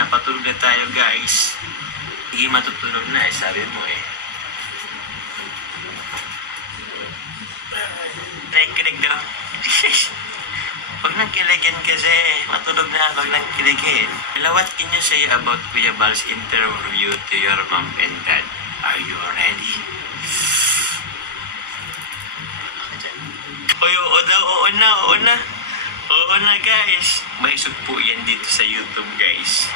pinapatulog na tayo guys. Hindi matutulog na eh, sabi mo eh. Nakikinig daw. Huwag nang kiligin kasi matulog na, huwag nang kiligin. Well, what can you say about Kuya Bal's interview to your mom and dad? Are you ready? Oy, oo daw, oo na. Oo na guys. May sugpo yan dito sa YouTube guys.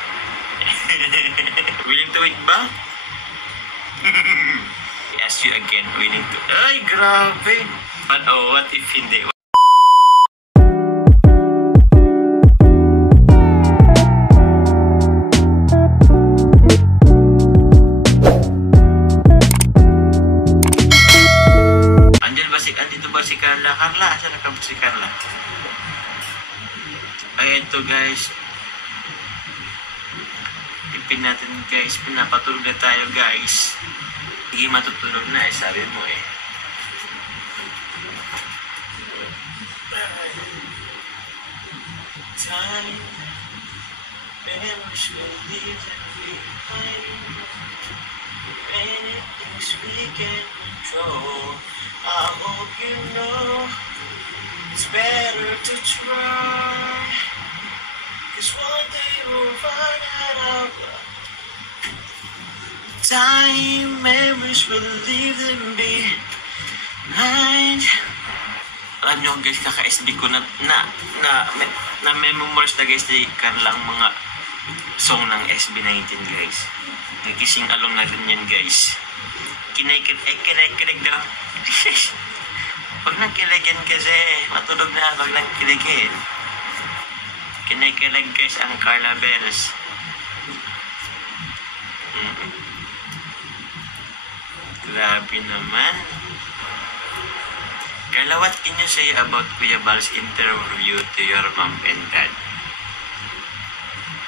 Willing to wait ba? I ask you again, willing to... Ay, grabe! But oh, what if hindi? Andito ba si Carla? Carla, asan na ka ba si Carla? Ay, ito guys. Ipin natin guys. Pinapatulog na tayo guys. Hindi matutulog na eh, sabi mo eh. Time, memories will leave them behind. Many things we can control. I hope you know it's better to try, 'cause one day we'll find that out. Time, memories will leave them behind. Alam nyo guys, kaka-SB ko na memorize na guys di lang mga song ng SB19 guys. Nagkising along na rin yan guys. Kinikilig daw. Huwag nang kiligin kasi matulog na, huwag nang kiligin. Kinikilig guys ang Carla Bells. Grabe naman. Carla, what can you say about Kuya Bal's interview to your mom and dad?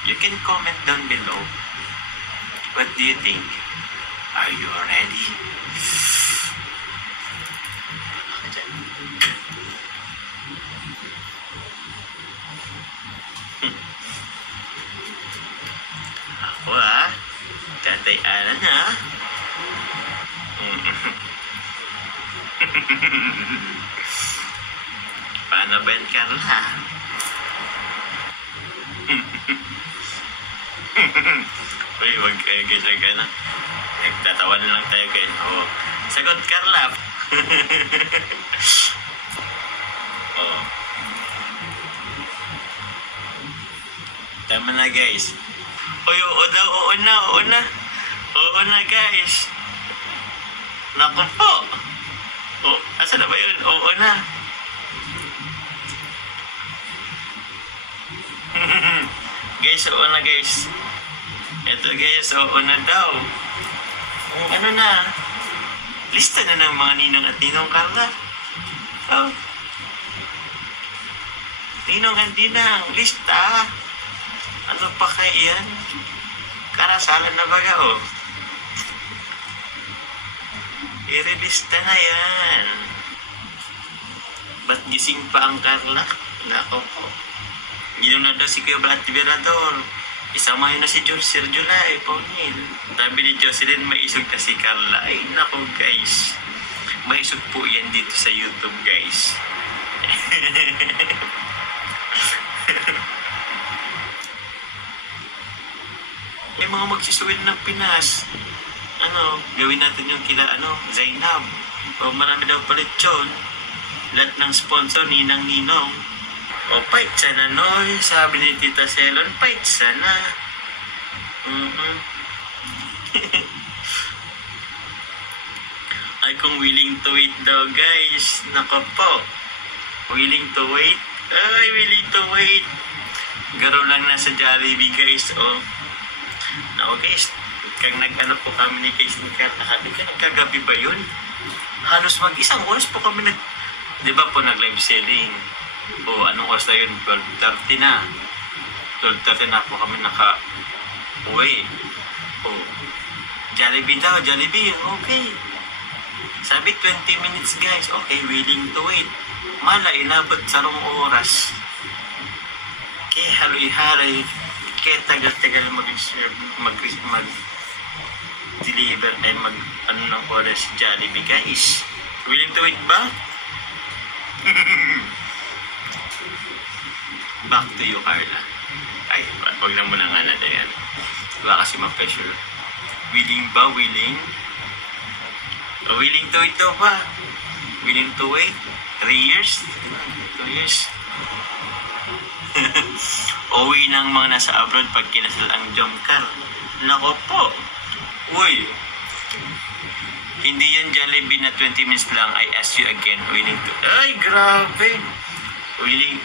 You can comment down below. What do you think? Are you ready? Ako Tatay Alan Paano ba yan, Carla? Uy, wag kayo guys, nagtatawa na lang tayo guys. Oh. Sagot, Carla. Oh. Tama na guys. Uy, oo daw, oo na. Oo na guys. Naku po. Oh, asa na ba yun? Oo na. Guys, oo na guys. Ito guys, oo na daw. Ano na? Lista na ng mga ninong at ninong Carla. Oh. Ninong at ninang, lista. Ano pa kaya yan? Karasalan na baga, oh. I-relista na yan. Ba't gising pa ang Carla? Nako po. Ginom na daw si Kuya Bal at Tiberador. Isama yun na si Sir July, Paunil. Sabi ni Jocelyn, may isog na si Carla. Ay, nako guys. May isog po yan dito sa YouTube, guys. May mga magsisuwin ng Pinas. Gawin natin yung Zainab. O marami daw palit yun. Lahat ng sponsor, ninang-ninong. O, fight sana, no? Sabi ni Tita Selon, fight sana. Ay, kung willing to wait daw, guys. Nako po. Willing to wait? Ay, willing to wait. Garo lang nasa Jollibee, guys. O. Nako, guys. Kung po kami ni guys, nagkagabi ba yun? Halos mag-isang oras po kami di ba po nag-live selling? O, anong oras na yun? 12:30 na. 12:30 na po kami naka-uwi. O, Jollibee daw, Jollibee. Okay. Sabi 20 minutes guys. Okay, willing to wait. Mala, inabot sa rong oras. Kaya haloy-halay. Kaya tagal-tagal deliver ay ano ng order si Jollibee guys. Willing to wait ba? Back to you, Carla. Ay, wag na muna nga natin yan. Diba kasi ma-pressure. Willing ba? Willing? Willing to wait daw ba? Willing to wait? 3 years? 2 years? Uwi ng mga nasa abroad pag kinasal ang Jomcar. Nako po. Uy. Hindi yan Jollibee na 20 minutes lang. I ask you again. Willing to... Ay, grabe. Willing.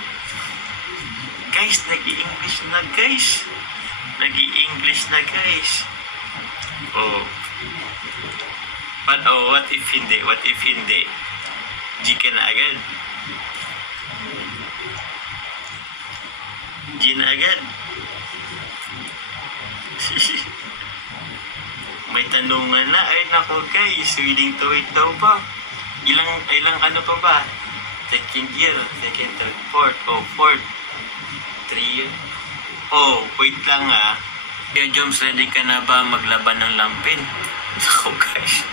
Guys, nag-i-English na guys. Nag-i-English na guys. Oh. But oh, what if hindi? What if hindi? G ka na agad. G na agad. May tanungan na. Ay nako guys, willing to wait daw ba? Ilang ano pa ba? Second year, second, third, fourth. Oh, fourth. 3 years. Oh, wait lang ah. Kaya Joms, ready ka na ba maglaban ng lampin? Nako guys.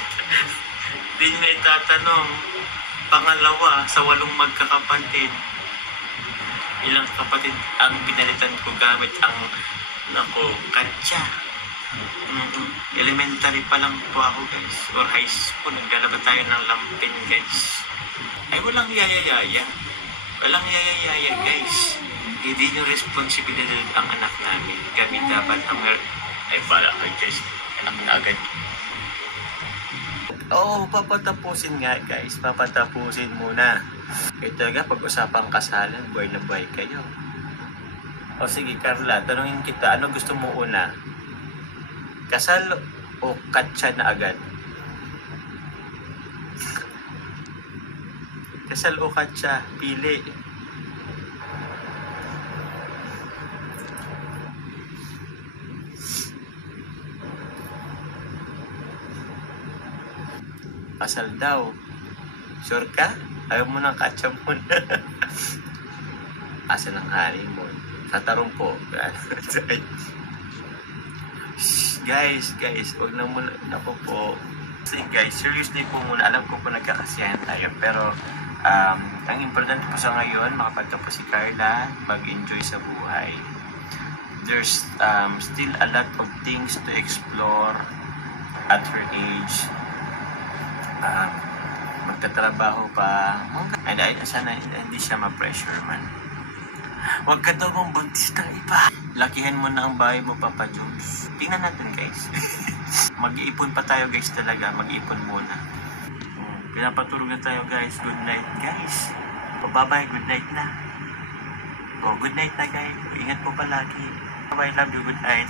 Di na itatanong. Pangalawa, sa 8 magkakapatid. Ilang kapatid ang pinalitan ko gamit ang katsa. Elementary pa lang po ako guys. Or high school, naglalaban tayo ng lampin guys. Ay walang yaya-yaya. Walang yaya-yaya guys. Hindi yung responsibilidad ang anak namin. Kami dapat ang... Ay pala kayo guys. Anak na agad. Oo, papatapusin nga guys. Papatapusin muna. Ito talaga pag-usapang kasalan, buhay na buhay kayo. O sige Carla, tanungin kita, ano gusto mo una? Kasal o katsa na agad? Kasal o katsa? Pili. Kasal daw. Sure ka? Ayaw mo ng katsa muna. Asa ng honeymoon? Sa tarong po. Guys, wag na muna. Ako po. Kasi guys, seriously po muna. Alam ko po nagkakasiyahan tayo. Pero, ang importante po sa ngayon, makapagtapos si Carla, mag-enjoy sa buhay. There's still a lot of things to explore at her age. Magtatrabaho pa. And sana hindi siya ma-pressure man. Huwag ka daw mong buntis ng iba. Lakihan mo na ang bahay mo, Papa Jones. Tingnan natin guys. Mag-iipon pa tayo guys talaga. Mag-iipon muna. Pinapatulog na tayo guys. Good night guys. Bye-bye. Good night na. Oh, good night na guys. Ingat po palagi. Bye-bye. Love you. Good night.